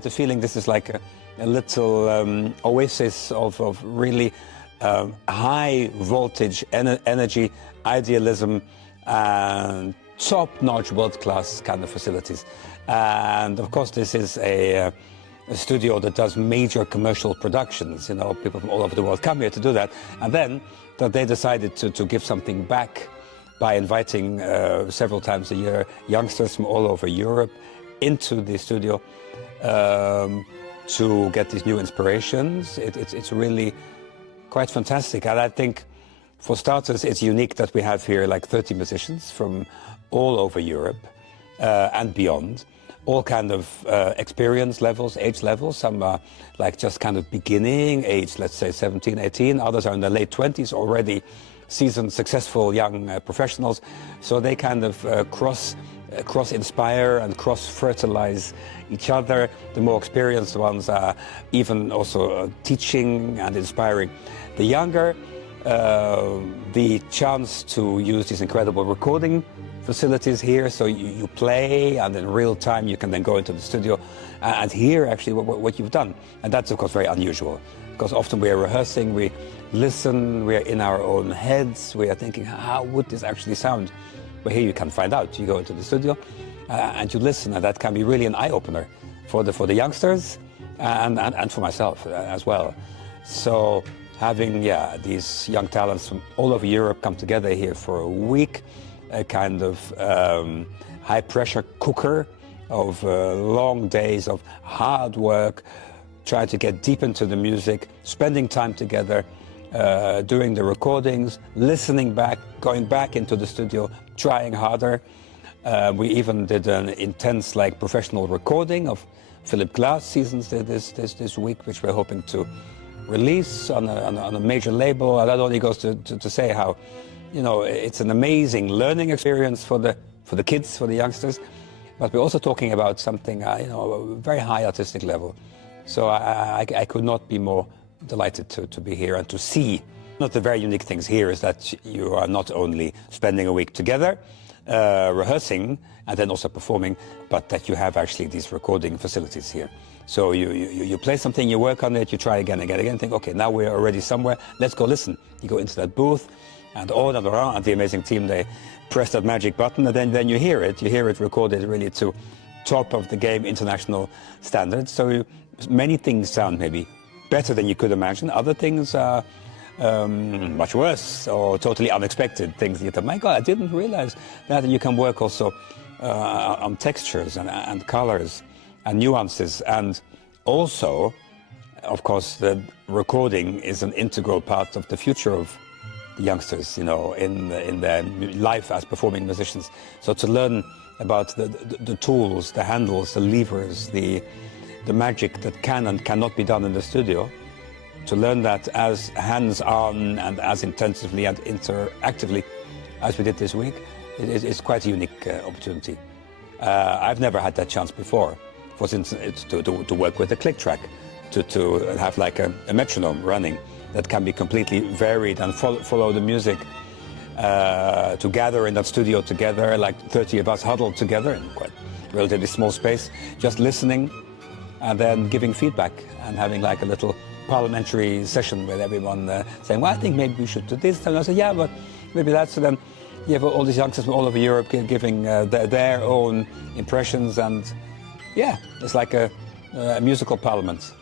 had the feeling this is like a little oasis of really high voltage energy, idealism, and top-notch, world-class kind of facilities. And of course, this is a studio that does major commercial productions. You know, people from all over the world come here to do that. And then that they decided to give something back by inviting several times a year youngsters from all over Europe into the studio to get these new inspirations. It's really quite fantastic. And I think, for starters, it's unique that we have here like 30 musicians from all over Europe and beyond, all kind of experience levels, age levels. Some are like just kind of beginning age, let's say 17, 18. Others are in their late 20s, already seasoned, successful young professionals. So they kind of cross-inspire and cross-fertilize each other. The more experienced ones are even also teaching and inspiring the younger. The chance to use these incredible recording facilities here, so you play, and in real time you can then go into the studio and hear actually what you've done. And that's of course very unusual, because often we are rehearsing, we listen, we are in our own heads, we are thinking, how would this actually sound? But here you can find out. You go into the studio and you listen, and that can be really an eye-opener for the youngsters and for myself as well. So having these young talents from all over Europe come together here for a week, a kind of high-pressure cooker of long days of hard work, trying to get deep into the music, spending time together, doing the recordings, listening back, going back into the studio, trying harder. We even did an intense, like, professional recording of Philip Glass seasons this week, which we're hoping to release on a major label. And that only goes to say how, you know, it's an amazing learning experience for the kids, for the youngsters. But we're also talking about something, you know, a very high artistic level. So I could not be more delighted to be here and to see. One of the very unique things here is that you are not only spending a week together, rehearsing and then also performing, but that you have actually these recording facilities here. So you play something, you work on it, you try again, think, okay, now we're already somewhere, let's go listen. You go into that booth, and on and around, and the amazing team, they press that magic button, and then you hear it recorded really to top of the game international standards. So many things sound maybe better than you could imagine. Other things are much worse or totally unexpected things. You think, my God, I didn't realize that. And you can work also on textures and colors and nuances. And also, of course, the recording is an integral part of the future of the youngsters, you know, in their life as performing musicians. So to learn about the tools, the handles, the levers, the magic that can and cannot be done in the studio, to learn that as hands-on and as intensively and interactively as we did this week, it's quite a unique opportunity. I've never had that chance before, for instance, to work with a click track, to have like a metronome running that can be completely varied and follow the music, to gather in that studio together, like 30 of us huddled together in quite relatively small space, just listening and then giving feedback and having like a little parliamentary session with everyone saying, well, I think maybe we should do this. And I said, yeah, but maybe that's. So then you have all these youngsters from all over Europe giving their own impressions, and yeah, it's like a musical parliament,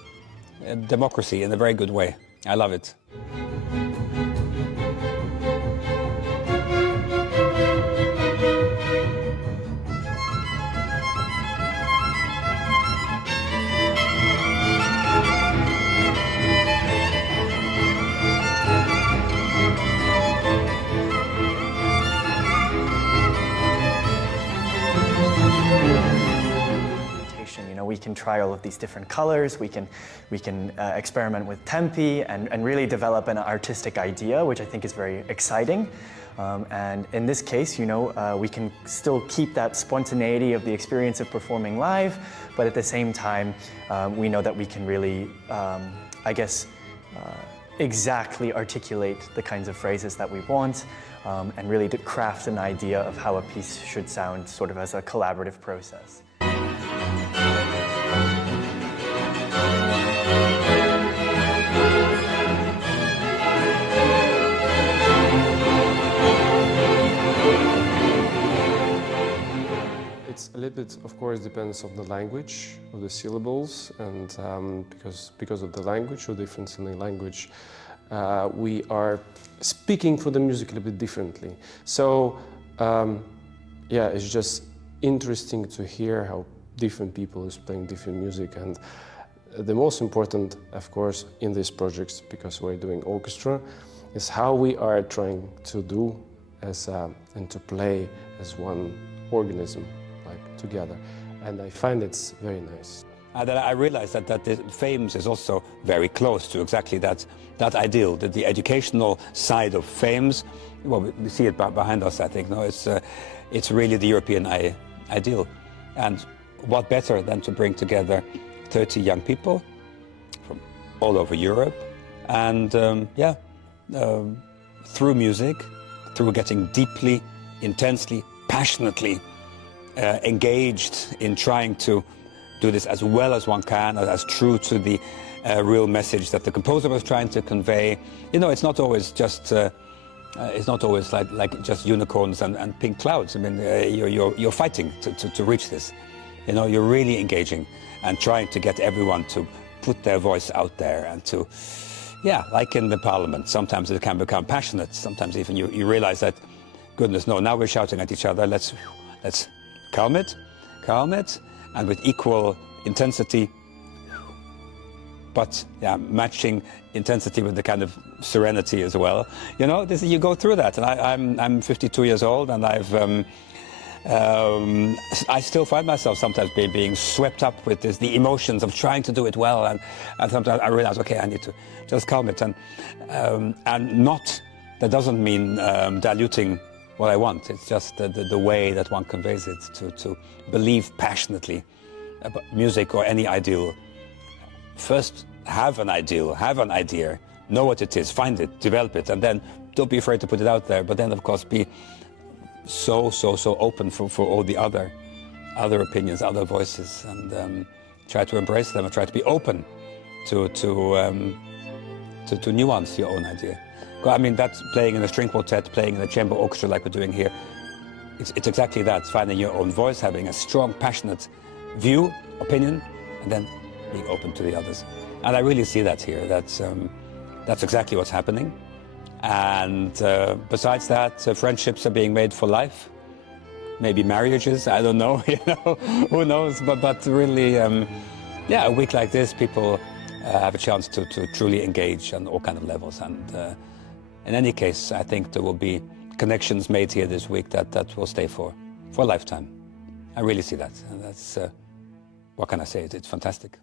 a democracy in a very good way. I love it. We can try all of these different colors, we can experiment with tempi and really develop an artistic idea, which I think is very exciting. And in this case, you know, we can still keep that spontaneity of the experience of performing live, but at the same time, we know that we can really, I guess, exactly articulate the kinds of phrases that we want, and really to craft an idea of how a piece should sound sort of as a collaborative process. little bit, of course, depends on the language, of the syllables, and because of the language or difference in the language, we are speaking for the music a little bit differently. So, yeah, it's just interesting to hear how different people is playing different music, and the most important, of course, in these projects, because we're doing orchestra, is how we are trying to do and to play as one organism, like together. And I find it's very nice. And then I realized that the FAMES is also very close to exactly that ideal, that the educational side of FAMES. Well, we see it behind us, I think. No, it's really the European ideal. And what better than to bring together 30 young people from all over Europe, and through music, through getting deeply, intensely, passionately engaged in trying to do this as well as one can, as true to the real message that the composer was trying to convey. You know, it's not always just like just unicorns and pink clouds. I mean, you're fighting to reach this. You know, you're really engaging and trying to get everyone to put their voice out there and to, yeah, like in the parliament, sometimes it can become passionate. Sometimes even you realize that, goodness, no, now we're shouting at each other. Let's calm it, and with equal intensity, but yeah, matching intensity with the kind of serenity as well. You know, you go through that, and I'm 52 years old, and I still find myself sometimes being swept up with the emotions of trying to do it well, and sometimes I realize, okay, I need to just calm it, and not, that doesn't mean diluting what I want. It's just the way that one conveys it, to believe passionately about music or any ideal. First, have an ideal, have an idea, know what it is, find it, develop it, and then don't be afraid to put it out there. But then, of course, be so open for all the other opinions, other voices, and try to embrace them and try to be open to nuance your own idea. I mean, that's playing in a string quartet, playing in a chamber orchestra like we're doing here. It's exactly that, finding your own voice, having a strong, passionate view, opinion, and then being open to the others. And I really see that here. That's exactly what's happening. And besides that, friendships are being made for life. Maybe marriages, I don't know, you know, who knows? But really, yeah, a week like this, people have a chance to truly engage on all kinds of levels. And in any case, I think there will be connections made here this week that will stay for a lifetime. I really see that. And that's, what can I say? It's fantastic.